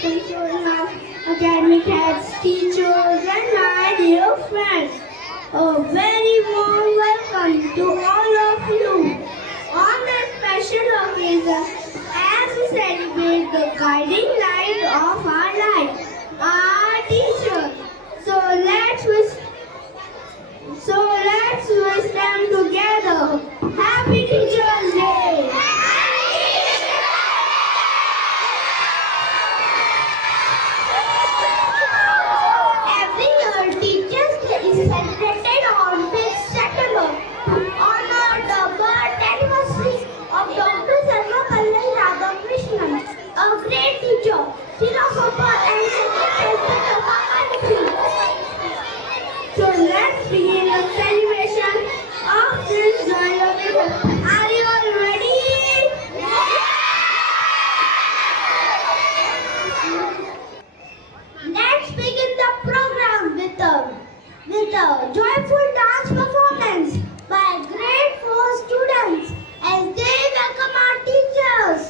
control academic heads, teachers, and my dear friends. A very warm welcome to all of you on this special occasion as we celebrate the guiding light of our life, our teacher. So let's wish them together. Happy Teachers Day! Every year, Teachers Day is celebrated on 5th September to honor the birth anniversary of Dr. Sarvapalli Radhakrishnan, a great teacher, philosopher, and second president of our country. So let's begin the celebration of this joyous occasion. Are you all ready? Let's begin the program with a joyful dance performance by grade 4 students as they welcome our teachers.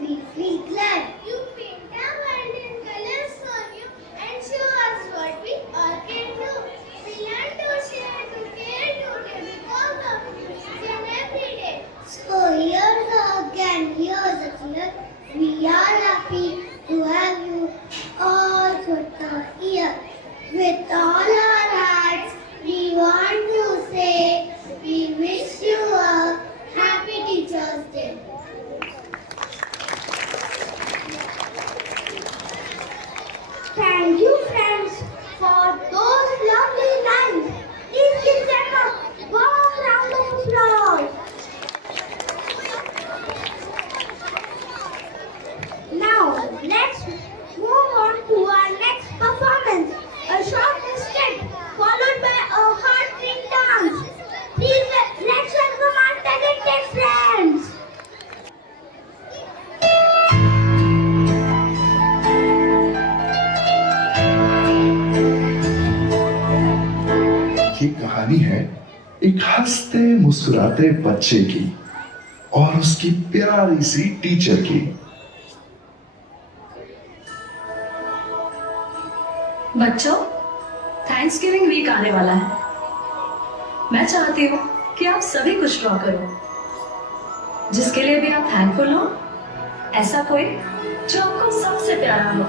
we feel glad. You paint our world in colors for you and show us what we all can do. We learn to share, to care, to live because of you each and every day. So here's a hug and here's a cheer. We are happy to have you all with us here. With all our hearts, we want to say we wish you a happy Teachers' Day. Thank you, friends, for those lovely lines. Please give them a warm round of applause. Now, let's move on to our next performance, a short skit followed by a heartbeat dance. Please let's welcome our talented friends. ये कहानी है एक हंसते मुस्कुराते बच्चे की और उसकी प्यारी सी टीचर की। बच्चों, थैंक्सगिविंग वीक आने वाला है। मैं चाहती हूँ कि आप सभी कुछ ड्रॉ करो, जिसके लिए भी आप थैंकफुल हो। ऐसा कोई जो आपको सबसे प्यारा हो।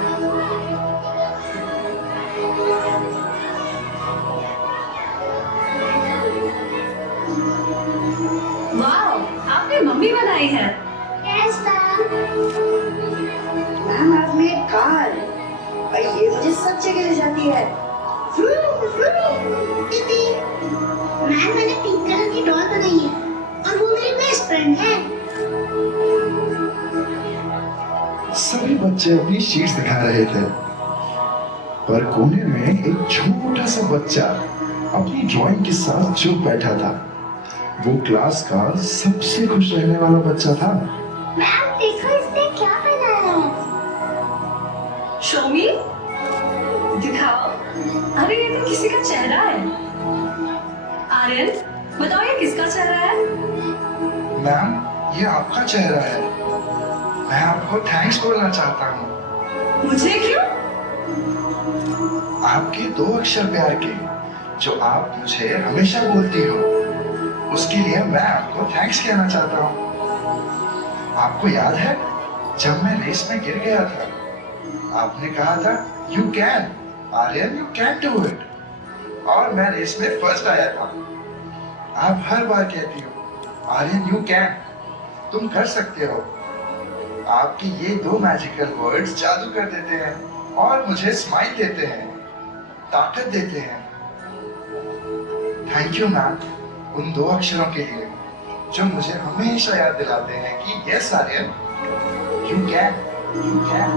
वाह, आपने मम्मी बनाई है। Yes, ma'am. मैम आज मेरी कार और ये मुझे सब जगह ले जाती है। मैम, मैंने पिंक कलर की डॉल बनाई है और वो मेरी बेस्ट फ्रेंड है। सभी बच्चे अपनी शीट्स दिखा रहे थे, पर कोने में एक छोटा सा बच्चा अपनी ड्राइंग के साथ चुप बैठा था। वो क्लास का सबसे खुश रहने वाला बच्चा था। मैम, देखो इसने क्या बनाया है। शोमी, दिखाओ। अरे ये तो किसी का चेहरा है। आर्यन, बताओ ये किसका चेहरा है? मैम, ये आपका चेहरा है। मैं आपको थैंक्स बोलना चाहता हूँ। मुझे क्यों? आपके 2 अक्षर प्यार के, जो आप मुझे हमेशा बोलती हो, उसके लिए मैं आपको थैंक्स कहना चाहता हूँ। आपको याद है जब मैं रेस में गिर गया था, आपने कहा था you can Aryan, you can do it, और मैं रेस में फर्स्ट आया था। आप हर बार कहती हो आर्यन यू कैन, तुम कर सकते हो। आपके ये 2 मैजिकल वर्ड्स जादू कर देते हैं और मुझे स्माइल देते हैं, ताकत देते हैं। थैंक यू मैम, उन 2 अक्षरों के लिए जो मुझे हमेशा याद दिलाते हैं कि yes Aryan, you can, you can.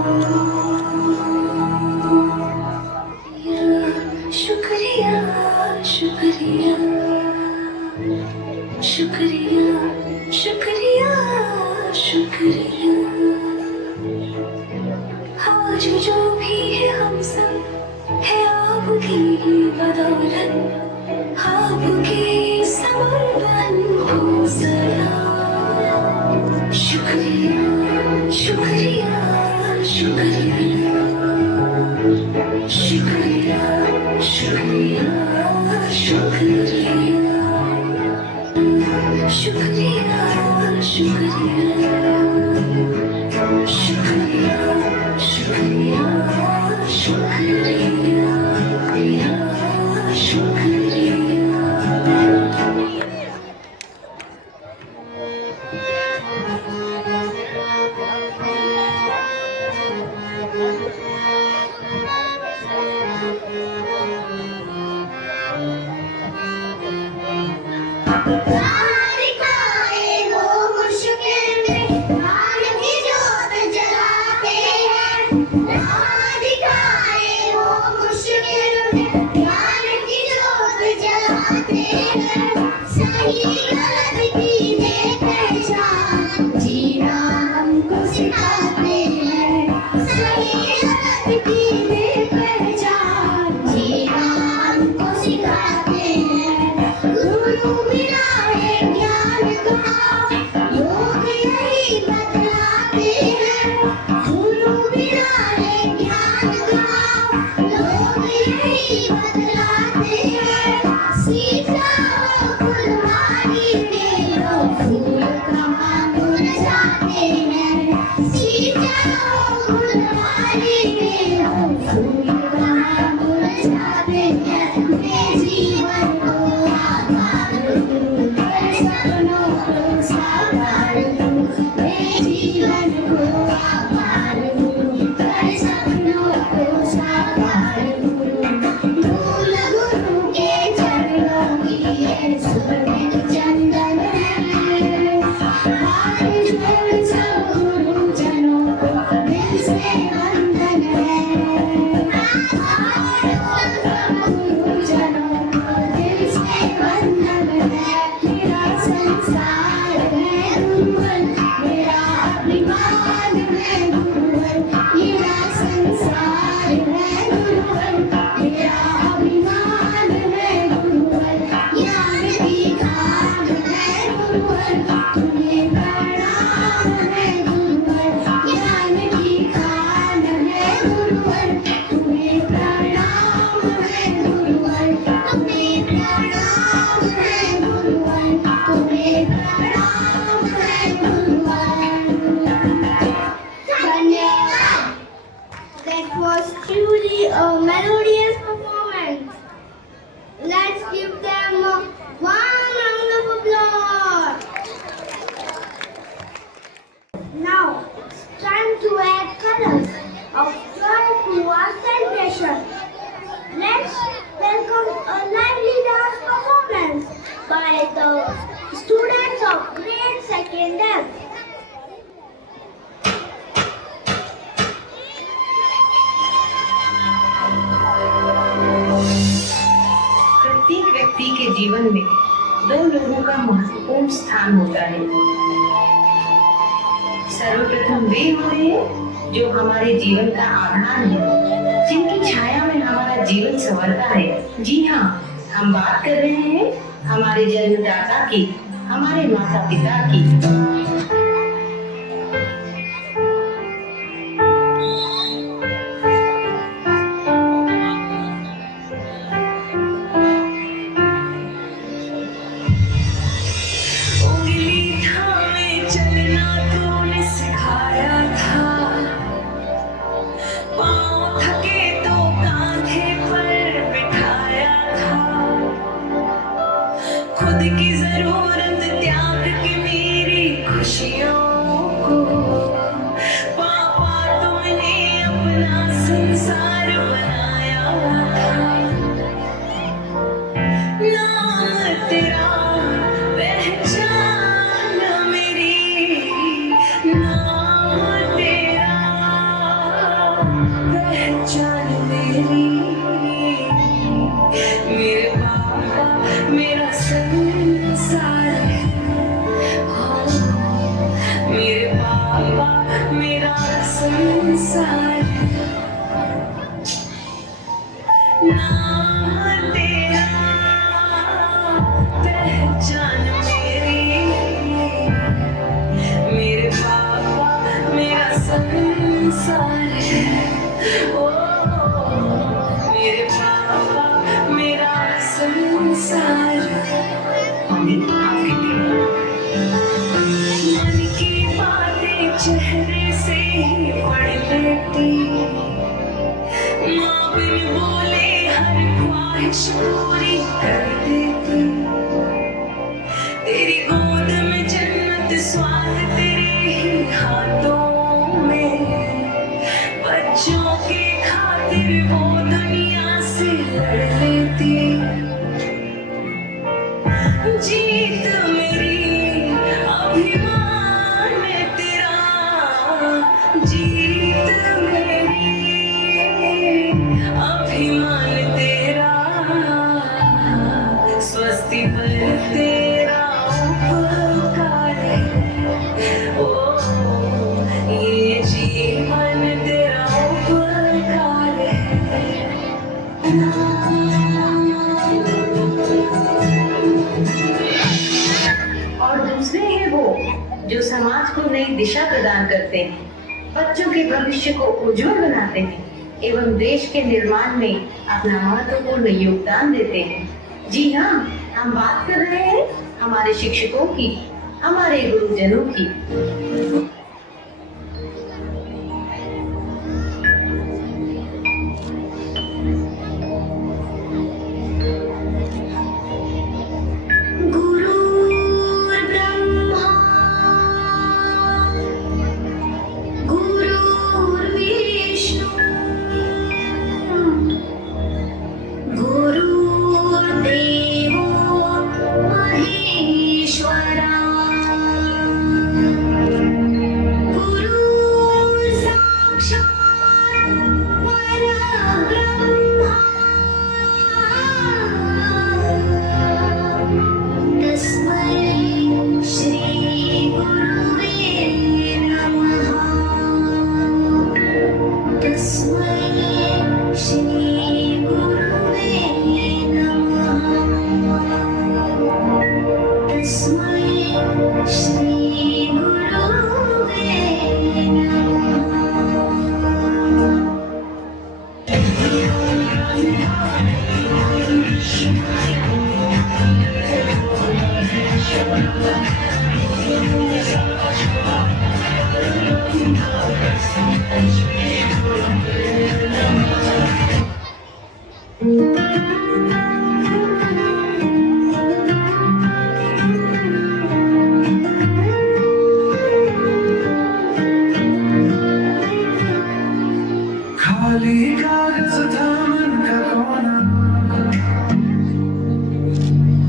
शुक्रिया शुक्रिया शुक्रिया शुक्रिया शुक्रिया। आज जो भी है हम सब है आपकी ही बदौलत, आपके समर्पण हो सदा। शुक्रिया शुक्रिया शुक्रिया शुक्रिया शुक्रिया शुक्रिया शुक्रिया शुक्रिया शुक्रिया शुक्रिया शुक्रिया शुक्रिया। योग यही बतलाते हैं। That was truly a melodious performance. Let's give them one round of applause. Now it's time to add colors of joy to our celebration. Let's welcome a lively dance performance by the students of grade 2nd F. प्रत्येक व्यक्ति के जीवन में दो लोगों का महत्वपूर्ण स्थान होता है। सर्वप्रथम वे होते हैं जो हमारे जीवन का आधार है, जिनकी छाया में हमारा जीवन संवरता है। जी हाँ, हम बात कर रहे हैं हमारे जन्मदाता की, हमारे माता पिता की। खुद की जरूरत त्याग के मेरी खुशियों को पापा तुमने अपना संसार बनाया था। नाम तेरा पहचान मेरी, नाम तेरा पहचान मेरी। मेरे पापा मेरा संसार है, मेरे पापा मेरा संसार है। नाम तेरा पहचान मेरी, मेरे पापा मेरा संसार है। ओ मेरे पापा मेरा संसार है। मन की बातें चेहरे से ही पढ़ लेती, माँ बिन बोले हर ख्वाहिश पूरी कर देती। तेरी गोद में जन्नत स्वाद तेरे ही हाथों में, बच्चों के खातिर वो दुनिया से लड़ लेती। जीत मेरी अभिमान तेरा, जीत मेरी अभिमान तेरा। स्वस्ति पर तेरा उपकार है, ओ ये जीवन तेरा उपकार है। और दूसरे हैं वो जो समाज को नई दिशा प्रदान करते हैं, बच्चों के भविष्य को उज्जवल बनाते हैं एवं देश के निर्माण में अपना महत्वपूर्ण योगदान देते हैं। जी हाँ, हम बात कर रहे हैं हमारे शिक्षकों की, हमारे गुरुजनों की। खाली कागज था मन का कोना,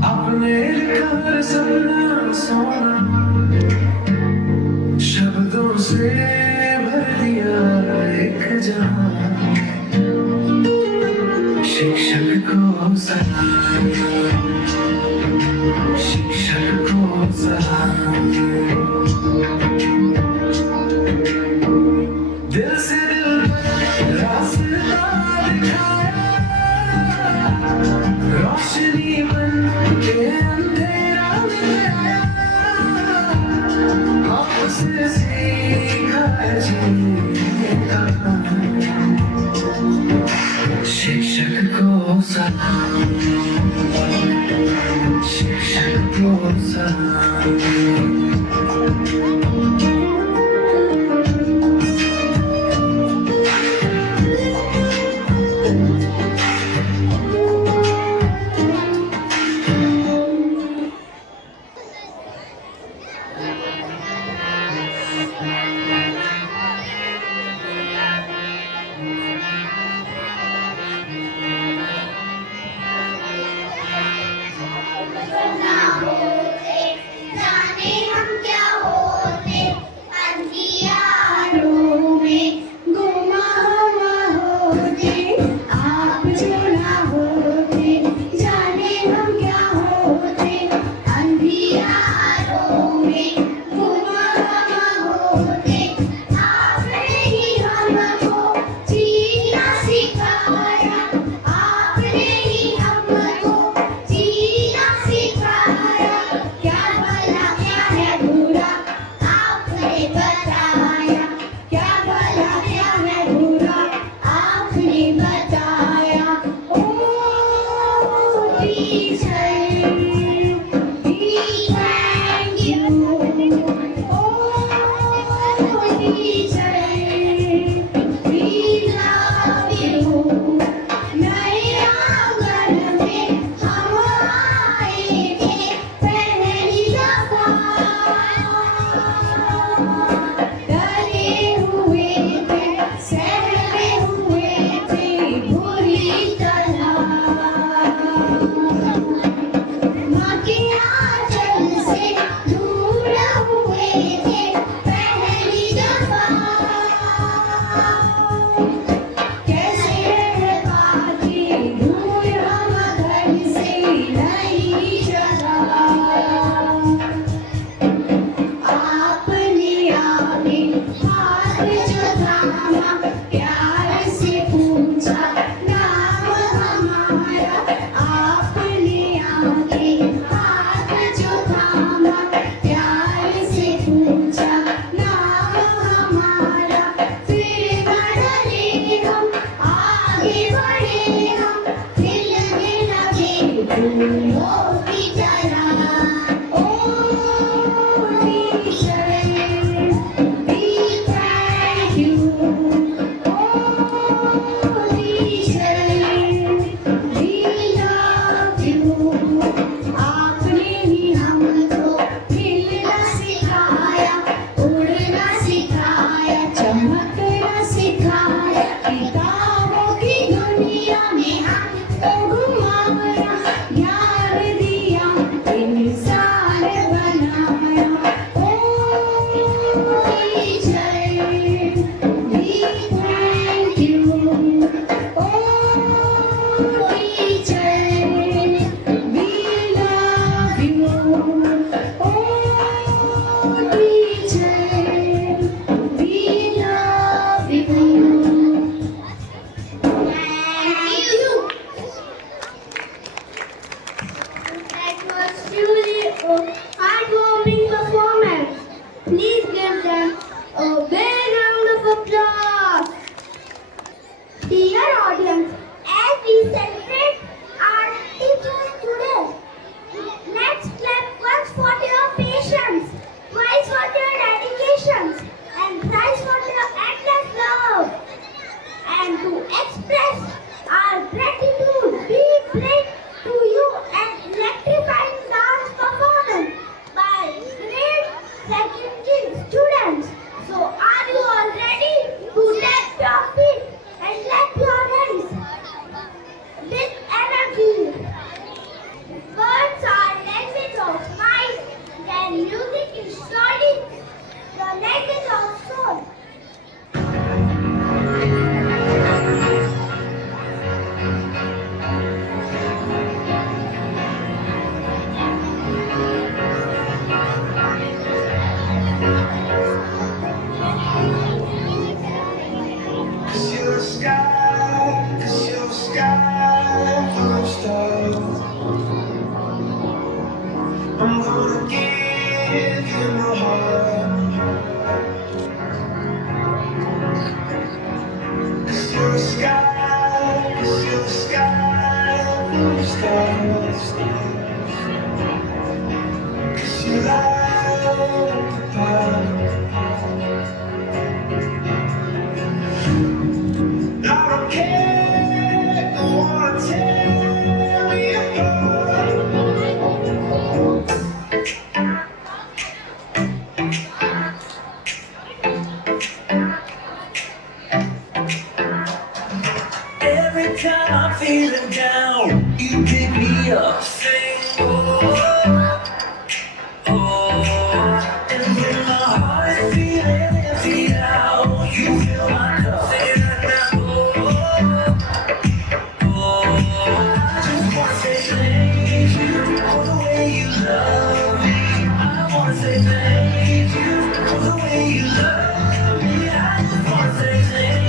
अपने लिखा सपना सोना, शब्दों से भर दिया एक जहां। शिक्षक को सलाम, शिक्षक को सलाम। दिल से दिल पर रास्ता दिखाया, रोशनी बन के अंधेरा मिलाया। आपसे सीखा जीने का, शिक्षक को सलाम, शिक्षक को सलाम। fast. 'Cause you like the dark. I don't care, don't wanna tear me apart. Every time I'm feeling down, you pick me up. Sing, oh, oh. And when my heart is feeling empty now, you fill my cup. Say that now, oh, oh. I just wanna say thank you for the way you love me. I wanna say thank you for the way you love me. I just wanna say thank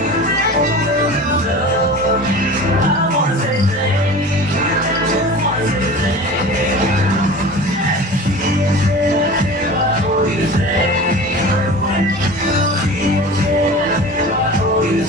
you for the way you love me. I wanna say thank you, just wanna say thank you. I owe you thank you. I owe you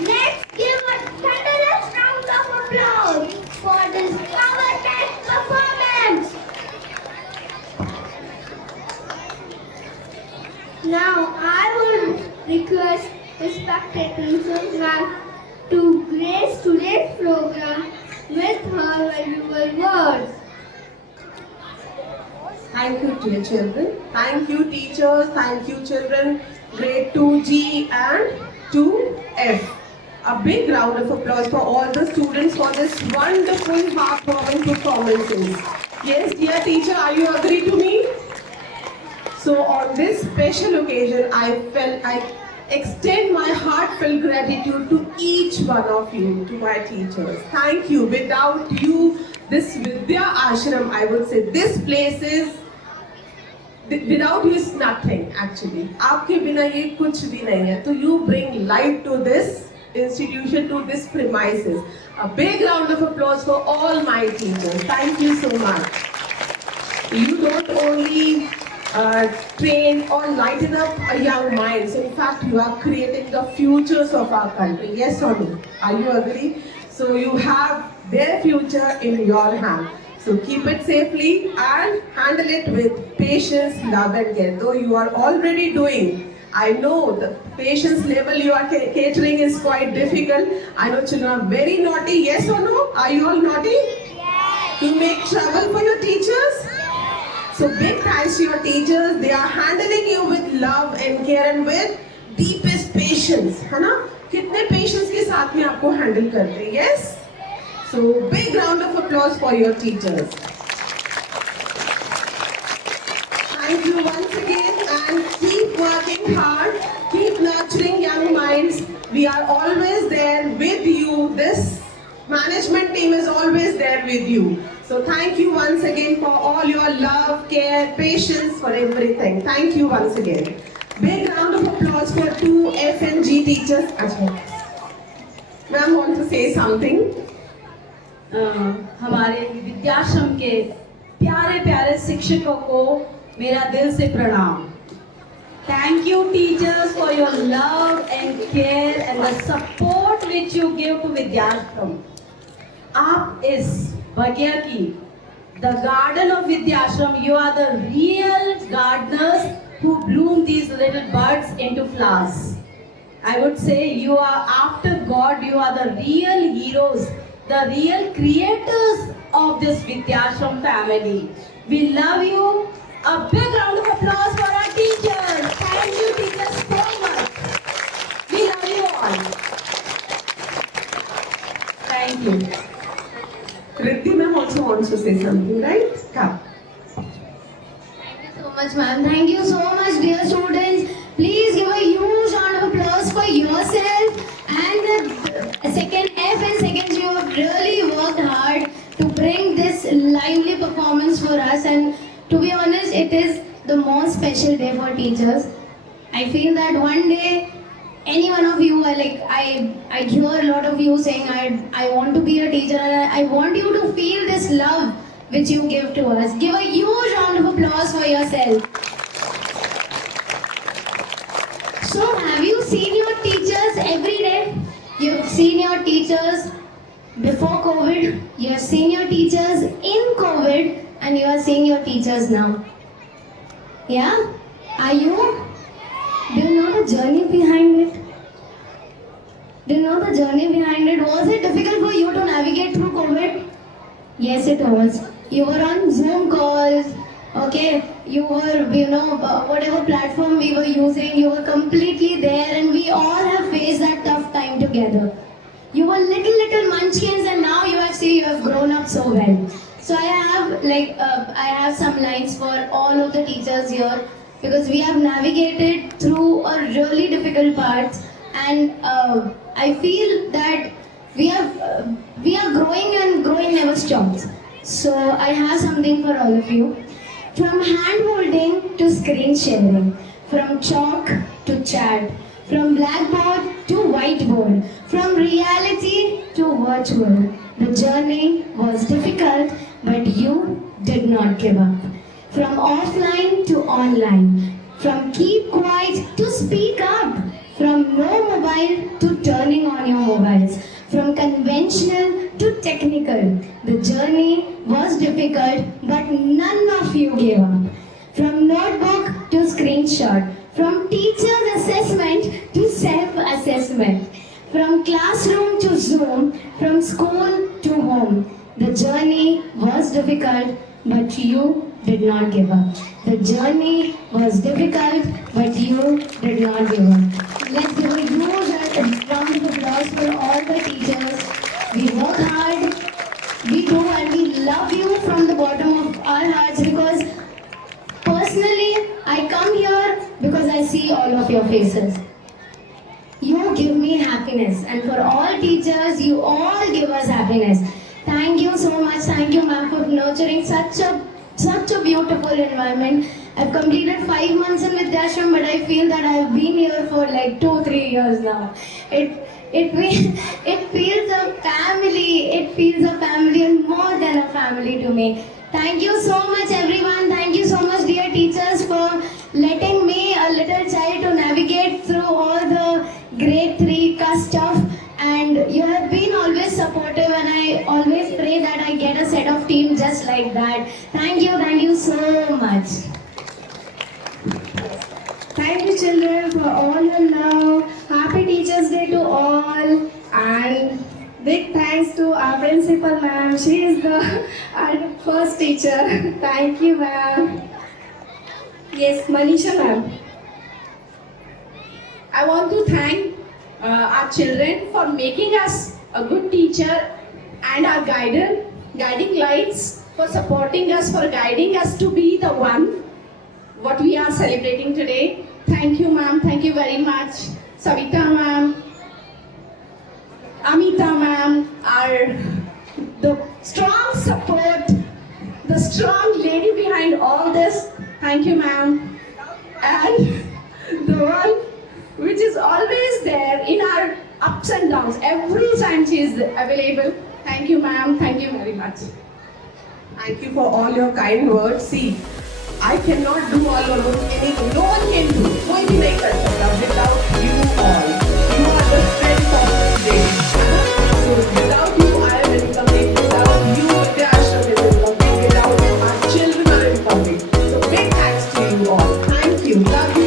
Let's give a thunderous round of applause for this power test performance. Now I would request respected Princess Ram to grace today's program with her valuable words. Thank you, dear children. Thank you, teachers. Thank you, children. Grade 2G and 2F. A big round of applause for all the students for this wonderful heartwarming performances. Yes, dear teacher, are you agree to me? So on this special occasion, I extend my heartfelt gratitude to each one of you, to my teachers. Thank you. Without you, this Vidya Ashram, I would say, this place is, without you is nothing actually. आपके बिना ये कुछ भी नहीं है. So you bring light to this institution, to this premises. A big round of applause for all my teachers. Thank you so much. You don't only train or lighten up a young minds. In fact, you are creating the futures of our country. Yes or no? Are you agree? So you have their future in your hand. So keep it safely and handle it with patience, love and care. Though you are already doing, I know the patience level you are catering is quite difficult. I know children are very naughty. Yes or no? Are you all naughty? Yes. You make trouble for your teachers? So big thanks to your teachers. They are handling you with love and care and with deepest patience. है ना? कितने patience के साथ में आपको handle करते हैं? Yes? So big round of applause for your teachers. Thank you once again and keep working hard. Keep nurturing young minds. We are always there with you. This management team is always there with you. So thank you once again for all your love, care, patience, for everything. Thank you once again. Big round of applause for 2F and G teachers. Ma'am want to say something? हमारे विद्याश्रम के प्यारे प्यारे शिक्षकों को मेरा दिल से प्रणाम. Thank you teachers for your love and care and the support which you give to Vidyashram. आप इस बगिया की, the garden of Vidyashram, you are the real gardeners who bloom these little buds into flowers. I would say you are after God, you are the real heroes, the real creators of this Vidyashram family. We love you. A big round of applause for our teachers. Thank you teachers so much. We love you all. Thank you. Riddhi ma'am also wants to say something, right? Come. Thank you so much, ma'am. Thank you so much, dear students. Please give a huge round of applause for yourself and the second F and second G who have really worked hard to bring this lively performance for us. And to be honest, it is the most special day for teachers. I feel that one day, any one of you, I hear a lot of you saying, I want to be a teacher, and I want you to feel this love which you give to us. Give a huge round of applause for yourself. So, have you seen your teachers every day? You've seen your teachers before COVID, you have seen your teachers in COVID, and you are seeing your teachers now. Yeah? Are you? Do you know the journey behind it? Do you know the journey behind it? Was it difficult for you to navigate through COVID? Yes, it was. You were on Zoom calls, okay? You were, whatever platform we were using, you were completely there, and we all have faced that tough time together. You were little munchkins, and now you have grown up so well. So I have some lines for all of the teachers here, because we have navigated through a really difficult part, and I feel that we are growing, and growing never stops. So I have something for all of you. From hand holding to screen sharing, from chalk to chat, from blackboard to whiteboard, from reality to virtual. The journey was difficult, but you did not give up. From offline to online, from keep quiet to speak up, from no mobile to turning on your mobiles, from conventional to technical. The journey was difficult, but none of you gave up. From notebook to screenshot, from teacher's assessment to self-assessment, from classroom to Zoom, from school to home. The journey was difficult, but you did not give up. The journey was difficult, but you did not give up. Let's give a huge round of applause for all the teachers. We work hard, we do, and we love you from the bottom of our hearts, because personally, I come here because I see all of your faces. You give me happiness, and for all teachers, you all give us happiness. Thank you so much. Thank you, ma'am, for nurturing such a beautiful environment. I've completed 5 months in Vidyashram, but I feel that I've been here for like 2-3 years now. It feels a family. It feels a family, and more than a family to me. Thank you so much, everyone. Thank you so much, dear teachers, for letting me, a little child, to navigate through all the grade 3 stuff. And you have been always supportive, and I always pray that I get a set of team just like that. Thank you so much. Thank you, children, for all your love. Happy Teachers' Day to all. And big thanks to our principal, ma'am. She is our first teacher. Thank you, ma'am. Yes, Manisha, ma'am. I want to thank our children for making us a good teacher, and our guiding lights for supporting us, for guiding us to be the one what we are celebrating today. Thank you, ma'am. Thank you very much. Savita ma'am, Amita ma'am, the strong support, the strong lady behind all this. Thank you, ma'am. And the one which is always there in our ups and downs. Every time she is available. Thank you, ma'am. Thank you very much. Thank you for all your kind words. See, I cannot do all alone anything. No one can do. कोई भी नहीं कर सकता without you all. You are the strength of this day. So without you, I am incomplete. Without you, Vidyashram is incomplete. Without you, our children are incomplete. So big thanks to you all. Thank you. Love you.